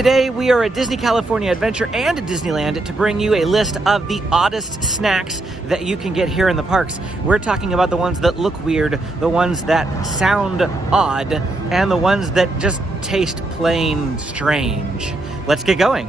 Today we are at Disney California Adventure and at Disneyland to bring you a list of the oddest snacks that you can get here in the parks. We're talking about the ones that look weird, the ones that sound odd, and the ones that just taste plain strange. Let's get going.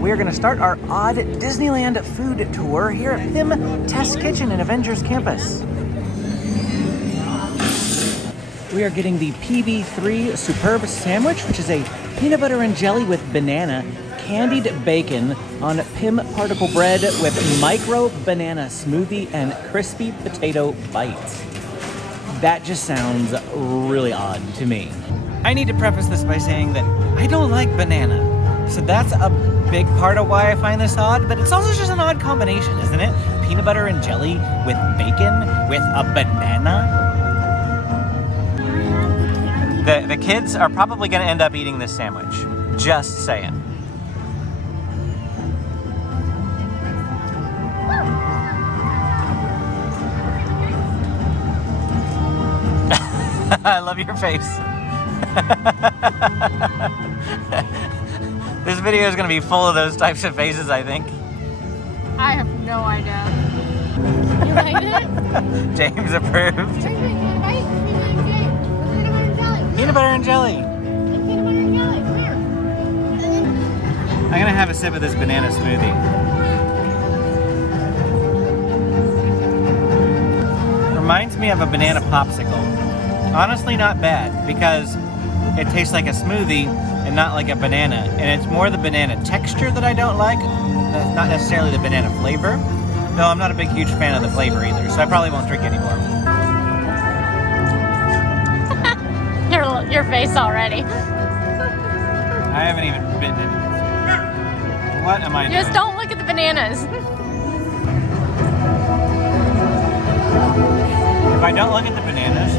We're going to start our odd Disneyland food tour here at PIM Test Kitchen in Avengers Campus. We are getting the PB3 Superb Sandwich, which is a peanut butter and jelly with banana, candied bacon on PIM Particle bread with micro banana smoothie and crispy potato bites. That just sounds really odd to me. I need to preface this by saying that I don't like banana. So that's a big part of why I find this odd, but it's also just an odd combination, isn't it? Peanut butter and jelly with bacon with a banana. The kids are probably going to end up eating this sandwich. Just saying. I love your face. This video is going to be full of those types of faces, I think. I have no idea. You like it? James approved. Peanut butter and jelly. Peanut butter and jelly. Come here. I'm going to have a sip of this banana smoothie. Reminds me of a banana popsicle. Honestly, not bad because it tastes like a smoothie and not like a banana. And it's more the banana texture that I don't like, not necessarily the banana flavor. Though I'm not a big, huge fan of the flavor either, so I probably won't drink anymore. Your face already. I haven't even bitten it. What am I doing? Just don't look at the bananas. If I don't look at the bananas,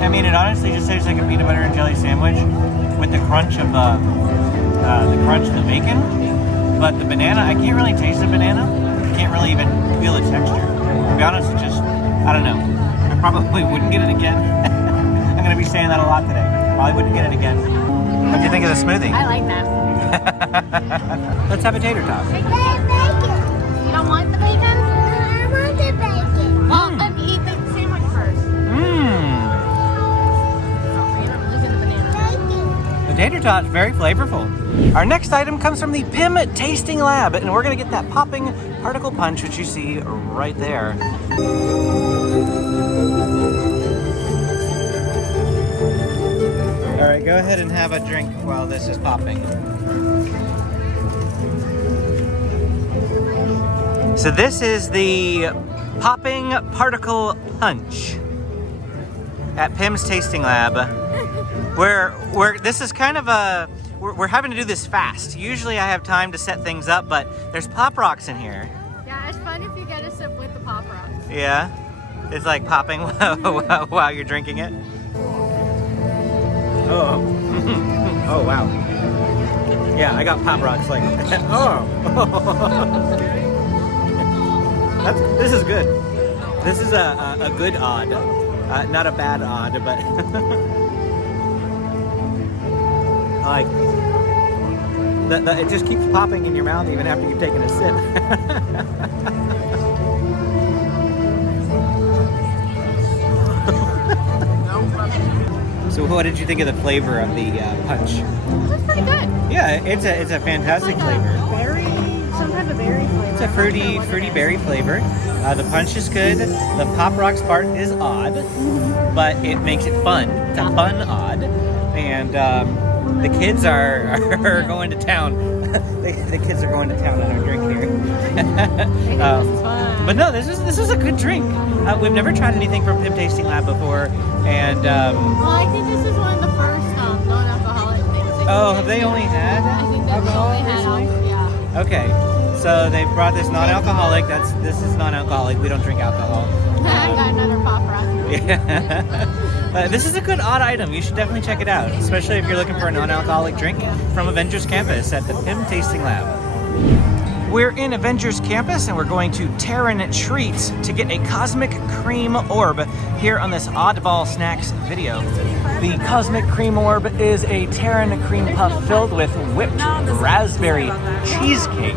I mean, it honestly just tastes like a peanut butter and jelly sandwich with the crunch of the bacon. But the banana, I can't really taste the banana. I can't really even feel the texture. To be honest, it's just, I don't know. I probably wouldn't get it again. I'm going to be saying that a lot today. Probably wouldn't get it again. What do you think of the smoothie? I like that. Let's have a tater tot. You don't want the bacon? I want the bacon. Well, then eat the sandwich first. You're losing the banana. The tater tot's very flavorful. Our next item comes from the PIM Tasting Lab, and we're going to get that popping particle punch, which you see right there. All right, go ahead and have a drink while this is popping. So this is the popping particle punch at PIM's Tasting Lab. This is kind of a, we're having to do this fast. Usually I have time to set things up, but there's Pop Rocks in here. Yeah, it's fun if you get a sip with the Pop Rocks. Yeah, it's like popping while you're drinking it. Oh, oh wow. Yeah, I got Pop Rocks like, oh. This is good. This is a good odd, not a bad odd, but like it just keeps popping in your mouth even after you've taken a sip. So what did you think of the flavor of the punch? It's pretty good. Yeah, it's a fantastic flavor. Berry, some type of berry flavor. It's a fruity berry flavor. The punch is good. The Pop Rocks part is odd, but it makes it fun. It's a fun odd. And the kids are going to town. The kids are going to town on our drink here. This is fun. But no, this is a good drink. We've never tried anything from PIM Tasting Lab before, and well, I think this is one of the first non-alcoholic things. have they only had? I think they've only had alcohol. Yeah. Okay, so they brought this non-alcoholic. This is non-alcoholic. We don't drink alcohol. I've got another Pop Rock. Yeah. This is a good odd item. You should definitely check it out, especially if you're looking for a non-alcoholic drink from Avengers Campus at the PIM Tasting Lab. We're in Avengers Campus and we're going to Terran Treat to get a Cosmic Cream Orb here on this Oddball Snacks video. The Cosmic Cream Orb is a Terran cream puff filled with whipped raspberry cheesecake.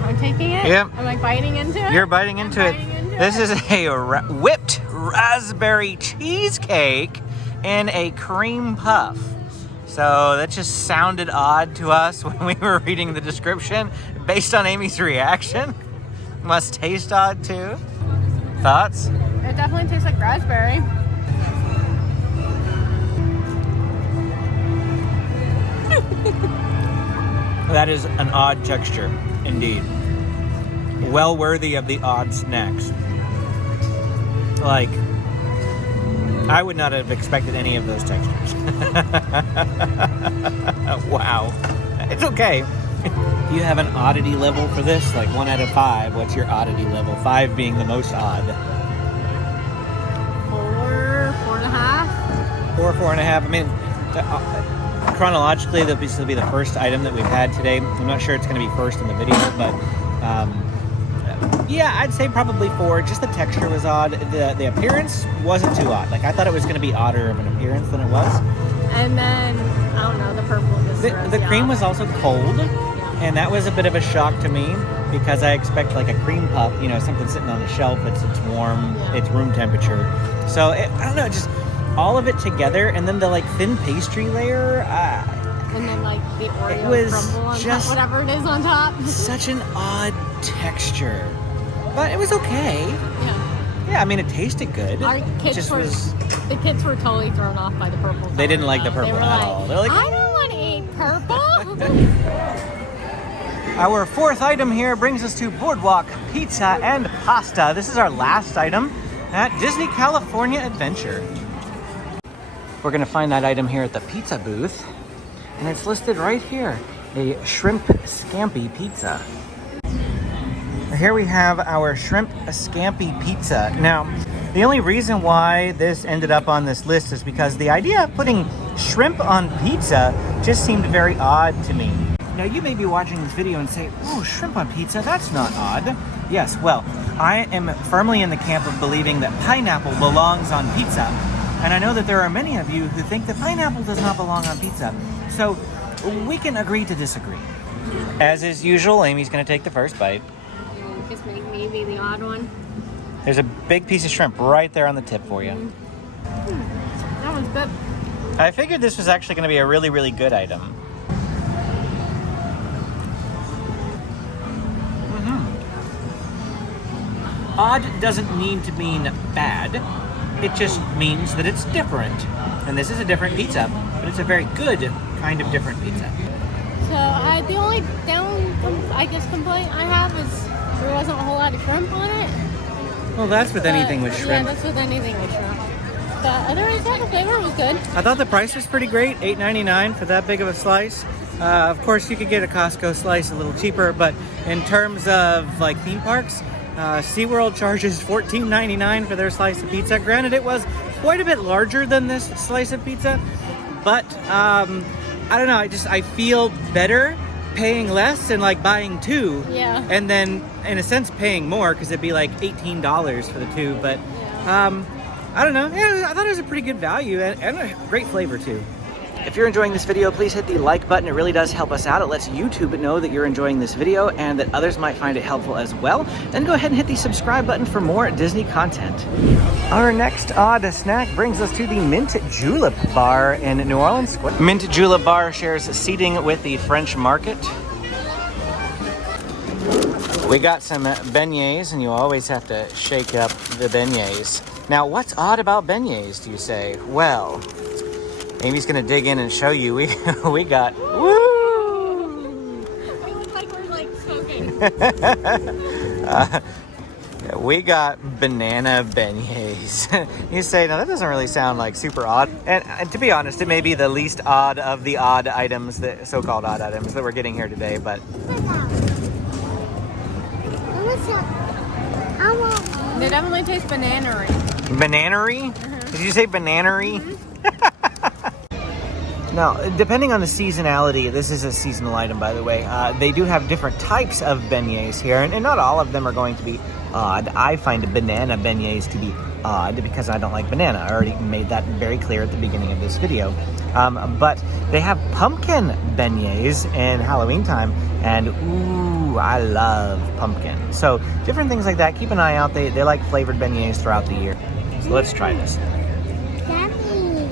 I'm taking it? Yep. Am I biting into it? You're biting into it. This is a whipped raspberry cheesecake in a cream puff. So that just sounded odd to us when we were reading the description. Based on Amy's reaction, must taste odd too. Thoughts? It definitely tastes like raspberry. That is an odd texture, indeed. Well worthy of the odd snacks. Like, I would not have expected any of those textures. Wow. It's okay. Do you have an oddity level for this? Like 1 out of 5, what's your oddity level? 5 being the most odd. 4, 4.5. 4, 4.5. I mean, chronologically, this will be the first item that we've had today. I'm not sure it's going to be first in the video, but yeah, I'd say probably 4. Just the texture was odd. The appearance wasn't too odd. Like, I thought it was going to be odder of an appearance than it was. And then, I don't know, the purple just The cream was also cold, and that was a bit of a shock to me because I expect like a cream puff, you know, something sitting on the shelf. It's warm, it's room temperature. So I don't know, just all of it together, and then the like thin pastry layer. And then like the Oreo It was crumble on just top, whatever it is on top. Such an odd texture, but it was okay. Yeah. Yeah, I mean, it tasted good. Our kids the kids were totally thrown off by the purple. They didn't like the color, purple though. at all. They're like, I don't want to eat purple. Our fourth item here brings us to Boardwalk Pizza and Pasta. This is our last item at Disney California Adventure. We're going to find that item here at the pizza booth, and it's listed right here, a shrimp scampi pizza. Here we have our shrimp scampi pizza. Now, the only reason why this ended up on this list is because the idea of putting shrimp on pizza just seemed very odd to me. Now, you may be watching this video and say, oh, shrimp on pizza, that's not odd. Yes, well, I am firmly in the camp of believing that pineapple belongs on pizza. And I know that there are many of you who think that pineapple does not belong on pizza. So we can agree to disagree. As is usual, Amy's going to take the first bite. Just make maybe the odd one. There's a big piece of shrimp right there on the tip for you. That was good. I figured this was actually going to be a really, really good item. Odd doesn't need to mean bad. It just means that it's different. And this is a different pizza, but it's a very good kind of different pizza. So the only complaint I have is there wasn't a whole lot of shrimp on it. Well, that's with anything with shrimp. Yeah, that's with anything with shrimp. But otherwise, the flavor was good. I thought the price was pretty great, $8.99 for that big of a slice. Of course, you could get a Costco slice a little cheaper, but in terms of like theme parks, SeaWorld charges $14.99 for their slice of pizza. Granted, it was quite a bit larger than this slice of pizza, but I don't know. I feel better paying less and like buying 2. Yeah. And then, in a sense, paying more because it'd be like $18 for the 2. But I don't know. Yeah, I thought it was a pretty good value and a great flavor too. If you're enjoying this video, please hit the like button. It really does help us out. It lets YouTube know that you're enjoying this video and that others might find it helpful as well. Then go ahead and hit the subscribe button for more Disney content. Our next odd snack brings us to the Mint Julep Bar in New Orleans Square. Mint Julep Bar shares seating with the French Market. We got some beignets, and you always have to shake up the beignets. Now, what's odd about beignets, do you say? Well, Amy's gonna dig in and show you. We got woo. We look like we're like smoking. We got banana beignets. You say, now that doesn't really sound like super odd. And to be honest, it may be the least odd of the odd items, the so-called odd items that we're getting here today. But They definitely taste banana-y. Banana-y? Did you say banana-y? Now, depending on the seasonality, this is a seasonal item, by the way, they do have different types of beignets here, and not all of them are going to be odd. I find banana beignets to be odd because I don't like banana. I already made that very clear at the beginning of this video. But they have pumpkin beignets in Halloween time, and ooh, I love pumpkin. So different things like that. Keep an eye out. They like flavored beignets throughout the year. So let's try this. Yummy.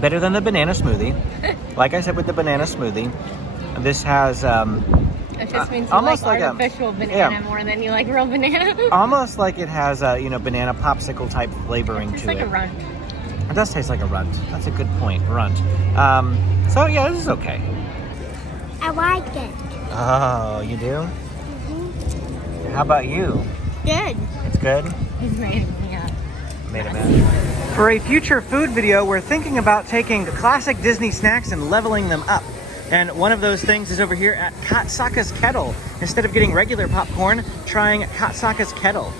Better than the banana smoothie. Like I said with the banana smoothie, this has It just means you almost like like artificial banana more than you like real banana. almost like it has a banana popsicle type flavoring It's to like it. a runt. It does taste like a runt. That's a good point, runt. So yeah, this is okay. I like it. Oh, you do? How about you? Good. It's good? He's made me up. Made a mess. For a future food video, we're thinking about taking classic Disney snacks and leveling them up. And one of those things is over here at Katsaka's Kettle. Instead of getting regular popcorn, trying Katsaka's Kettle.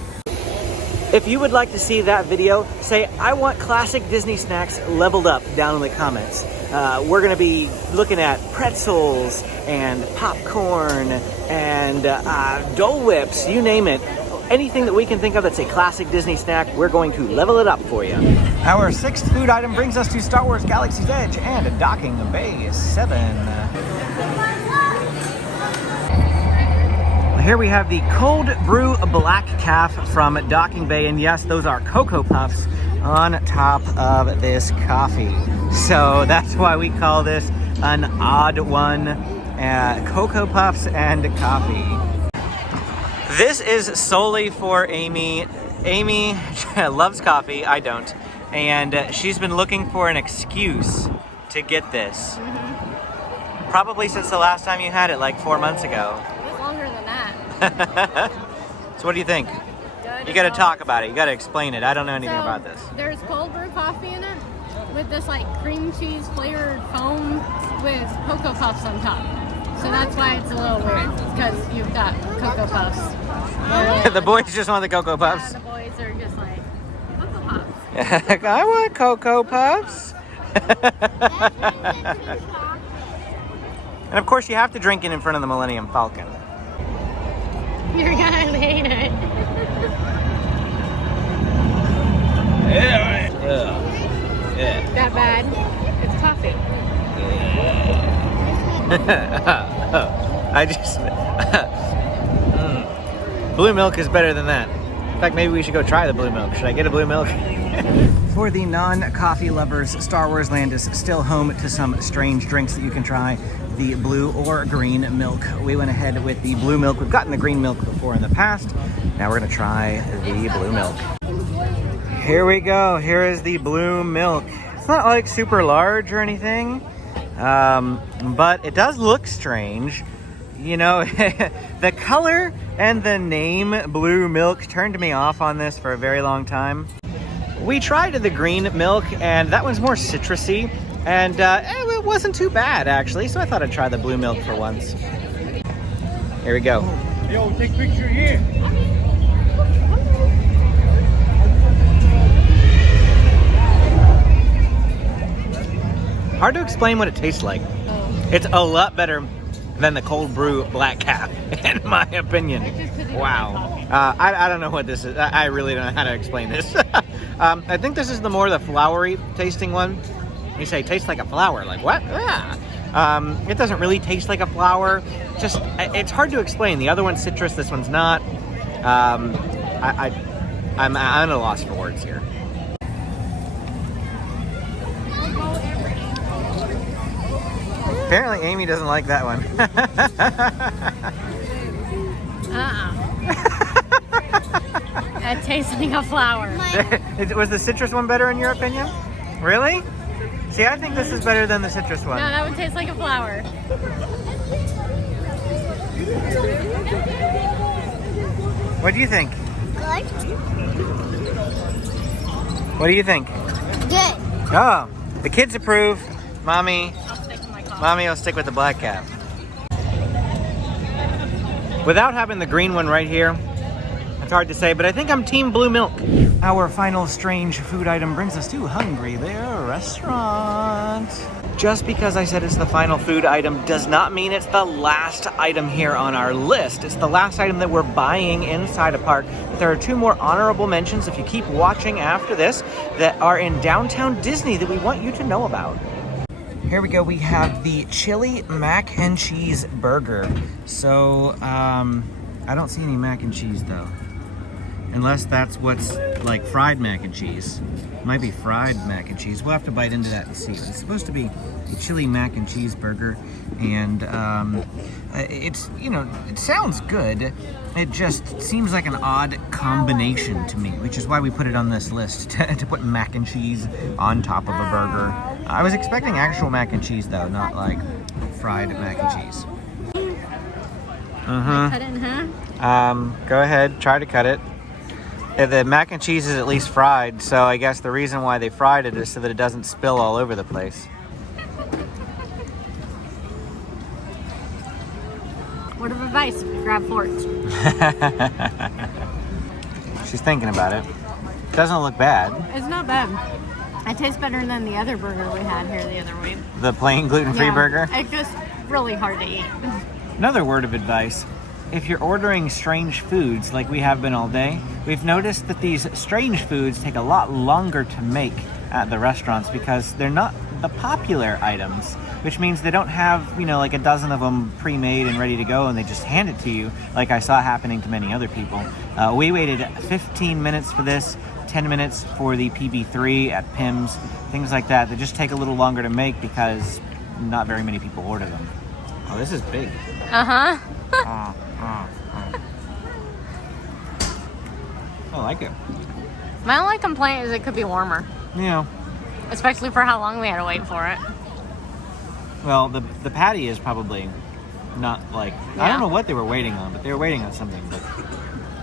If you would like to see that video, say, I want classic Disney snacks leveled up down in the comments. We're gonna be looking at pretzels and popcorn and Dole Whips, you name it. Anything that we can think of that's a classic Disney snack, we're going to level it up for you. Our sixth food item brings us to Star Wars Galaxy's Edge and Docking Bay 7. Here we have the Cold Brew Black Calf from Docking Bay, and yes, those are Cocoa Puffs on top of this coffee. So that's why we call this an odd one, Cocoa Puffs and coffee. This is solely for Amy. Amy loves coffee, I don't, and she's been looking for an excuse to get this. Probably since the last time you had it, like 4 months ago. It was longer than that. So what do you think? Good. You gotta talk about it, you gotta explain it. I don't know anything So, about this. There's cold brew coffee in it with this like cream cheese flavored foam with Cocoa Puffs on top. So that's why it's a little weird, because you've got Cocoa Puffs. The boys just want the Cocoa Puffs. Yeah, the boys are just like, Cocoa Puffs. I want Cocoa Puffs. And of course you have to drink it in front of the Millennium Falcon. You're gonna hate it. That bad. It's coffee. I just blue milk is better than that. In fact, maybe we should go try the blue milk. Should I get a blue milk? For the non-coffee lovers, Star Wars Land is still home to some strange drinks that you can try. The blue or green milk. We went ahead with the blue milk. We've gotten the green milk before in the past. Now we're gonna try the blue milk. Here we go. Here is the blue milk. It's not like super large or anything, but it does look strange. You know, the color and the name blue milk turned me off on this for a very long time. We tried the green milk, and that one's more citrusy, and it wasn't too bad actually, so I thought I'd try the blue milk for once. Here we go. Yo, take a picture here. Hard to explain what it tastes like. It's a lot better than the cold brew black calf, in my opinion. Wow. I don't know what this is. I really don't know how to explain this. I think this is the more the flowery tasting one. You say, tastes like a flower. Like, what? Yeah. It doesn't really taste like a flower. Just, it's hard to explain. The other one's citrus, this one's not. I'm at a loss for words here. Apparently Amy doesn't like that one. It tastes like a flower. Was the citrus one better in your opinion? Really? See, I think this is better than the citrus one. No, that would taste like a flower. What do you think? Good. What do you think? Good. Oh, the kids approve. Mommy I'll stick with my coffee. Mommy will stick with the black calf. Without having the green one right here, it's hard to say, but I think I'm team blue milk. Our final strange food item brings us to Hungry Bear Restaurant. Just because I said it's the final food item does not mean it's the last item here on our list. It's the last item that we're buying inside a park. But there are two more honorable mentions, if you keep watching after this, that are in downtown Disney that we want you to know about. Here we go, we have the chili mac and cheese burger. So, I don't see any mac and cheese though. Unless that's what's like fried mac and cheese. Might be fried mac and cheese. We'll have to bite into that and see. But it's supposed to be a chili mac and cheese burger. And it's, you know, it sounds good. It just seems like an odd combination to me, which is why we put it on this list, to put mac and cheese on top of a burger. I was expecting actual mac and cheese though, not like fried mac and cheese. Cut it in half? Go ahead, try to cut it. The mac and cheese is at least fried, so I guess the reason why they fried it is so that it doesn't spill all over the place. Word of advice, grab forks. She's thinking about it. Doesn't look bad. It's not bad. It tastes better than the other burger we had here the other week. The plain gluten-free burger? It's just really hard to eat. Another word of advice. If you're ordering strange foods like we have been all day, we've noticed that these strange foods take a lot longer to make at the restaurants because they're not the popular items, which means they don't have, you know, like a dozen of them pre-made and ready to go and they just hand it to you like I saw happening to many other people. We waited 15 minutes for this, 10 minutes for the PB3 at Pim's, things like that. They just take a little longer to make because not very many people order them. Oh, this is big. Uh-huh. I like it. My only complaint is it could be warmer. Yeah. Especially for how long we had to wait for it. Well, the patty is probably not like... I don't know what they were waiting on, but they were waiting on something. But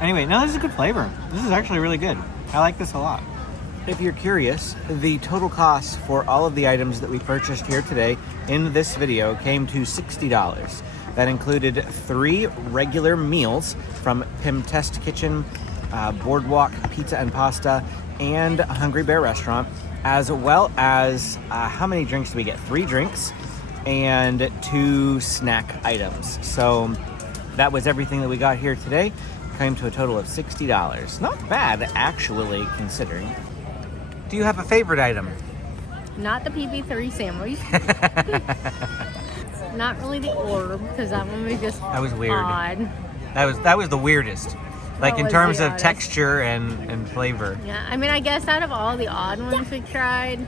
anyway, no, this is a good flavor. This is actually really good. I like this a lot. If you're curious, the total cost for all of the items that we purchased here today in this video came to $60. That included 3 regular meals from Pim Test Kitchen, Boardwalk Pizza and Pasta, and Hungry Bear Restaurant, as well as, how many drinks did we get? 3 drinks and 2 snack items. So that was everything that we got here today. Came to a total of $60. Not bad, actually, considering. Do you have a favorite item? Not the PB3 sandwich. Not really the orb, because that one was just that was weird. Odd. That was the weirdest. Like in terms of oddest. Texture and flavor. Yeah, I mean, I guess out of all the odd ones we tried,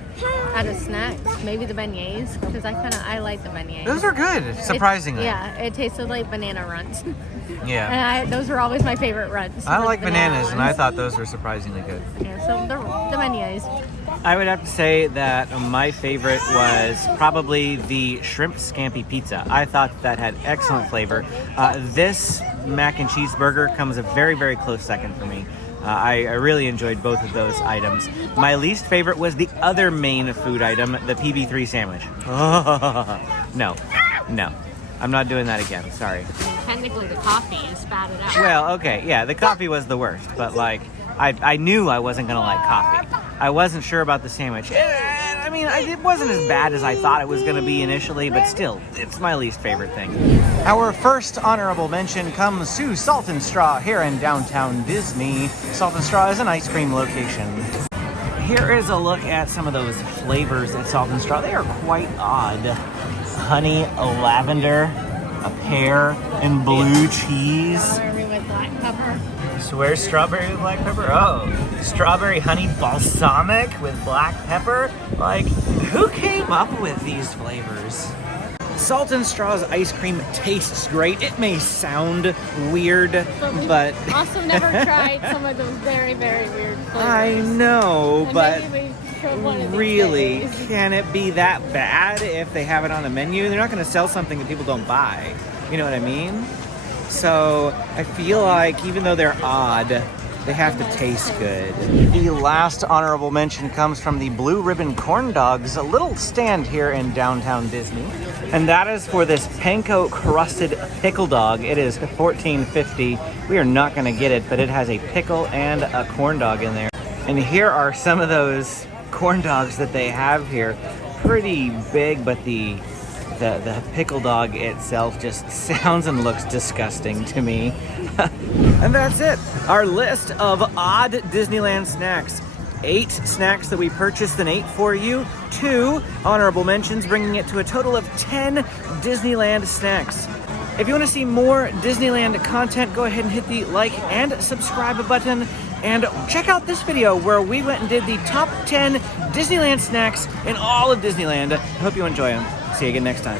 out of snacks, maybe the beignets, because I like the beignets. Those are good, surprisingly. It tasted like banana runts. Yeah. And those were always my favorite runts. I like bananas, ones. and I thought those were surprisingly good. Yeah, so the beignets. I would have to say that my favorite was probably the shrimp scampi pizza. I thought that had excellent flavor. This mac and cheese burger comes a very, very close second for me. I really enjoyed both of those items. My least favorite was the other main food item, the PB3 sandwich. No. I'm not doing that again, sorry. Technically the coffee is spatted out. Well, okay, yeah, the coffee was the worst, but like, I knew I wasn't gonna like coffee. I wasn't sure about the sandwich. I mean, it wasn't as bad as I thought it was gonna be initially, but still, it's my least favorite thing. Our first honorable mention comes to Salt and Straw here in downtown Disney. Salt and Straw is an ice cream location. Here is a look at some of those flavors at Salt and Straw. They are quite odd. Honey, lavender, a pear, and blue cheese. Strawberry with black pepper. So where's strawberry with black pepper? Oh, strawberry honey balsamic with black pepper? Like, who came up with these flavors? Salt and Straw's ice cream tastes great. It may sound weird, but... Also never tried some of those very, very weird flavors. I know, And but... maybe we should one of these Really, days. can it be that bad if they have it on the menu? They're not going to sell something that people don't buy. You know what I mean? So I feel like even though they're odd, they have to taste good. The last honorable mention comes from the Blue Ribbon Corn Dogs, a little stand here in downtown Disney. And that is for this panko crusted pickle dog. It is $14.50. We are not going to get it, but it has a pickle and a corn dog in there. And here are some of those corn dogs that they have here. pretty big, but the pickle dog itself just sounds and looks disgusting to me. And that's it. Our list of odd Disneyland snacks. 8 snacks that we purchased and ate for you. 2 honorable mentions, bringing it to a total of 10 Disneyland snacks. If you want to see more Disneyland content, go ahead and hit the like and subscribe button. And check out this video where we went and did the top 10 Disneyland snacks in all of Disneyland. I hope you enjoy them. See you again next time.